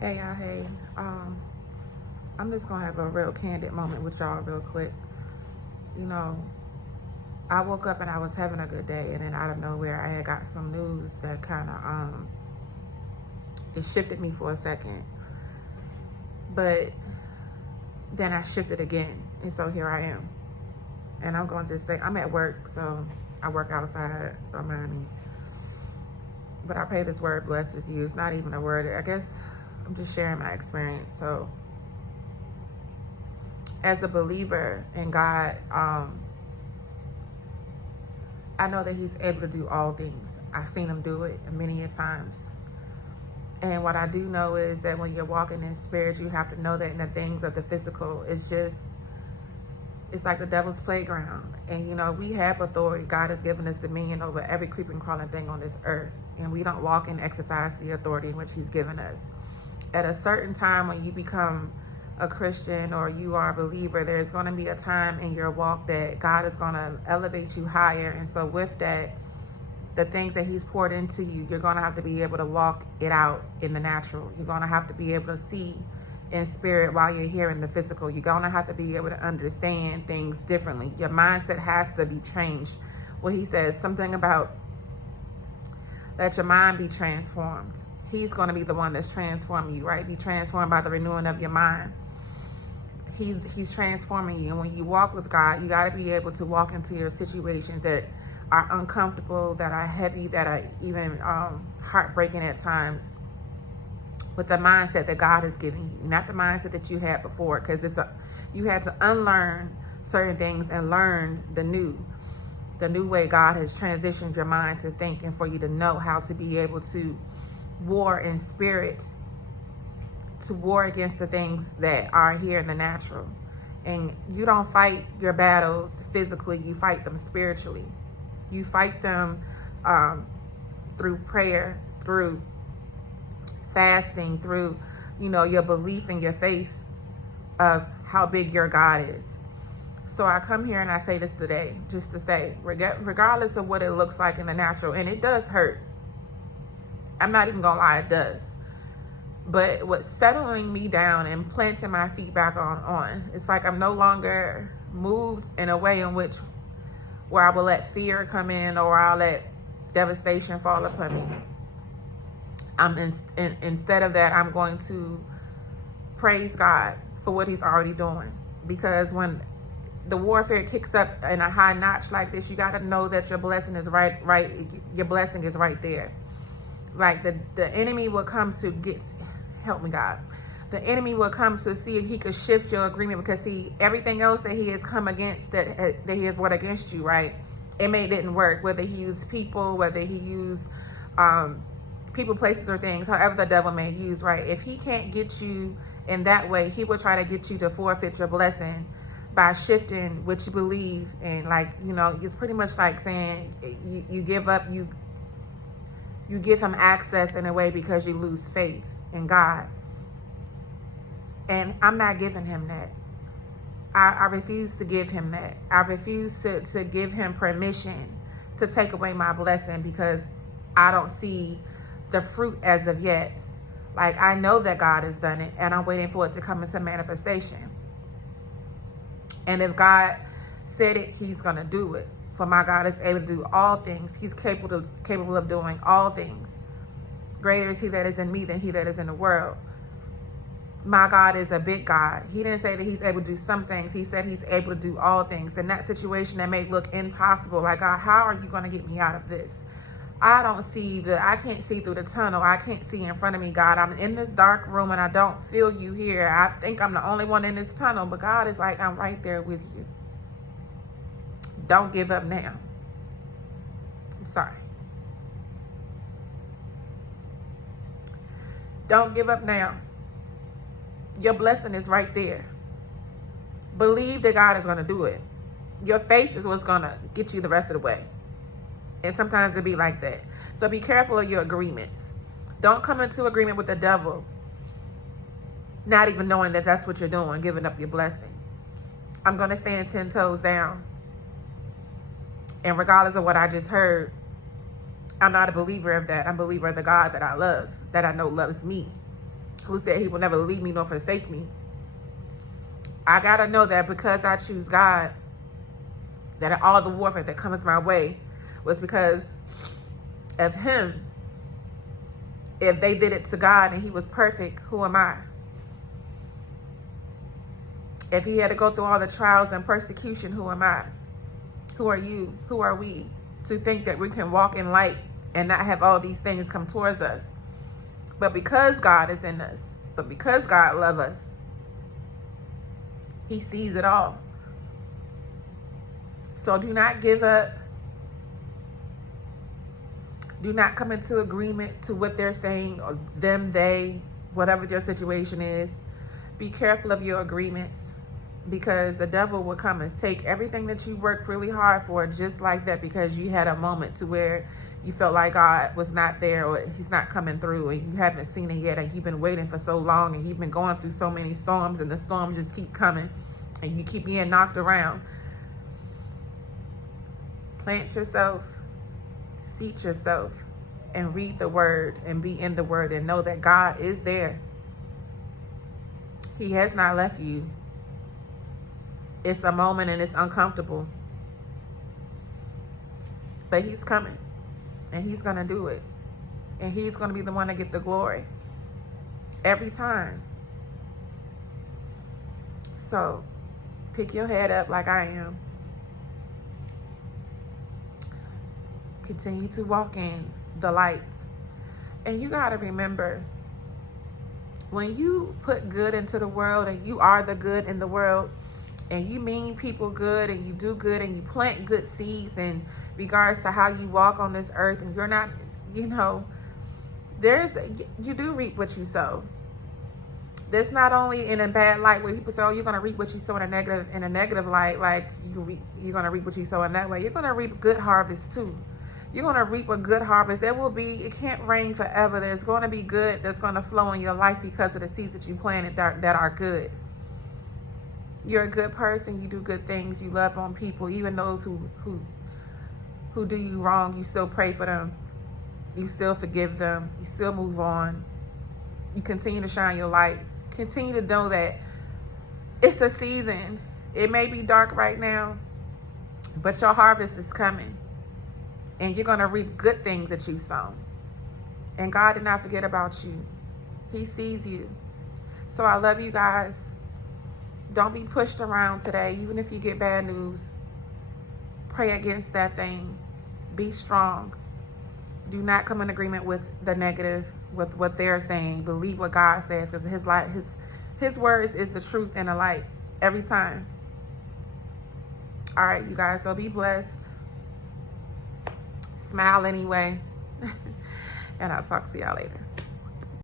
Hey y'all, hey. I'm just gonna have a real candid moment with y'all real quick. You know, I woke up and I was having a good day, and then out of nowhere I had got some news that kinda it shifted me for a second. But then I shifted again, and so here I am. And I'm gonna just say I'm at work, so I work outside, don't mind me. But I pray this word blessed is used. Not even a word. I guess I'm just sharing my experience. So as a believer in God, I know that he's able to do all things. I've seen him do it many a times. And what I do know is that when you're walking in spirit, you have to know that in the things of the physical, it's like the devil's playground. And you know, we have authority. God has given us dominion over every creeping, crawling thing on this earth. And we don't walk and exercise the authority in which he's given us. At a certain time when you become a Christian or you are a believer, there's going to be a time in your walk that God is going to elevate you higher. And so with that, the things that he's poured into you, you're going to have to be able to walk it out in the natural. You're going to have to be able to see in spirit while you're here in the physical. You're going to have to be able to understand things differently. Your mindset has to be changed. Well, he says something about let your mind be transformed. He's going to be the one that's transforming you, right? Be transformed by the renewing of your mind. He's transforming you. And when you walk with God, you got to be able to walk into your situations that are uncomfortable, that are heavy, that are even heartbreaking at times, with the mindset that God has given you, not the mindset that you had before, because you had to unlearn certain things and learn the new way God has transitioned your mind to think, and for you to know how to be able to war in spirit, to war against the things that are here in the natural. And you don't fight your battles physically, you fight them spiritually. You fight them through prayer, through fasting, through, your belief and your faith of how big your God is. So I come here and I say this today, just to say, regardless of what it looks like in the natural, and it does hurt. I'm not even gonna lie, it does. But what's settling me down and planting my feet back on, it's like I'm no longer moved in a way in which where I will let fear come in or I'll let devastation fall upon me. Instead of that, I'm going to praise God for what he's already doing. Because when the warfare kicks up in a high notch like this, you got to know that your blessing is right. Your blessing is right there. Like the enemy will come to help me, God. The enemy will come to see if he could shift your agreement, because everything else that he has come against, that he has wrought against you, right? It didn't work. Whether he used people, whether he used people, places, or things, however the devil may use, right? If he can't get you in that way, he will try to get you to forfeit your blessing by shifting what you believe. And it's pretty much like saying you give up, you give him access in a way because you lose faith in God. And I'm not giving him that. I refuse to give him that. I refuse to give him permission to take away my blessing, because I don't see the fruit as of yet. Like, I know that God has done it, and I'm waiting for it to come into manifestation. And if God said it, he's going to do it. For my God is able to do all things. He's capable of doing all things. Greater is he that is in me than he that is in the world. My God is a big God. He didn't say that he's able to do some things. He said he's able to do all things. In that situation that may look impossible, like, God, how are you going to get me out of this? I can't see through the tunnel. I can't see in front of me, God. I'm in this dark room and I don't feel you here. I think I'm the only one in this tunnel, but God is like, I'm right there with you. Don't give up now. I'm sorry. Don't give up now. Your blessing is right there. Believe that God is going to do it. Your faith is what's going to get you the rest of the way. And sometimes it be like that. So be careful of your agreements. Don't come into agreement with the devil, not even knowing that that's what you're doing, giving up your blessing. I'm going to stand 10 toes down. And regardless of what I just heard, I'm not a believer of that. I'm a believer of the God that I love, that I know loves me, who said he will never leave me nor forsake me. I got to know that because I choose God, that all the warfare that comes my way was because of him. If they did it to God and he was perfect, who am I? If he had to go through all the trials and persecution, who am I? Who are you? Who are we to think that we can walk in light and not have all these things come towards us? But because God is in us, but because God loves us, he sees it all. So do not give up. Do not come into agreement to what they're saying, or them, they, whatever their situation is. Be careful of your agreements, because the devil will come and take everything that you worked really hard for just like that, because you had a moment to where you felt like God was not there, or he's not coming through, and you haven't seen it yet, and you've been waiting for so long, and you've been going through so many storms, and the storms just keep coming, and you keep being knocked around. Plant yourself, seat yourself, and read the word, and be in the word, and know that God is there. He has not left you. It's a moment and it's uncomfortable, but he's coming, and he's going to do it, and he's going to be the one to get the glory every time. So pick your head up like I am. Continue to walk in the light. And you got to remember, when you put good into the world, and you are the good in the world, and you mean people good, and you do good, and you plant good seeds in regards to how you walk on this earth, and you're not, you do reap what you sow. There's not only in a bad light where people say, oh, you're going to reap what you sow in a negative light, like you're going to reap what you sow in that way. You're going to reap good harvest too. You're going to reap a good harvest. It can't rain forever. There's going to be good that's going to flow in your life because of the seeds that you planted that are good. You're a good person. You do good things. You love on people. Even those who do you wrong, you still pray for them. You still forgive them. You still move on. You continue to shine your light. Continue to know that it's a season. It may be dark right now, but your harvest is coming. And you're going to reap good things that you've sown. And God did not forget about you. He sees you. So I love you guys. Don't be pushed around today. Even if you get bad news, pray against that thing. Be strong. Do not come in agreement with the negative, with what they're saying. Believe what God says, because his words is the truth and the light every time. All right, you guys. So be blessed. Smile anyway. And I'll talk to y'all later.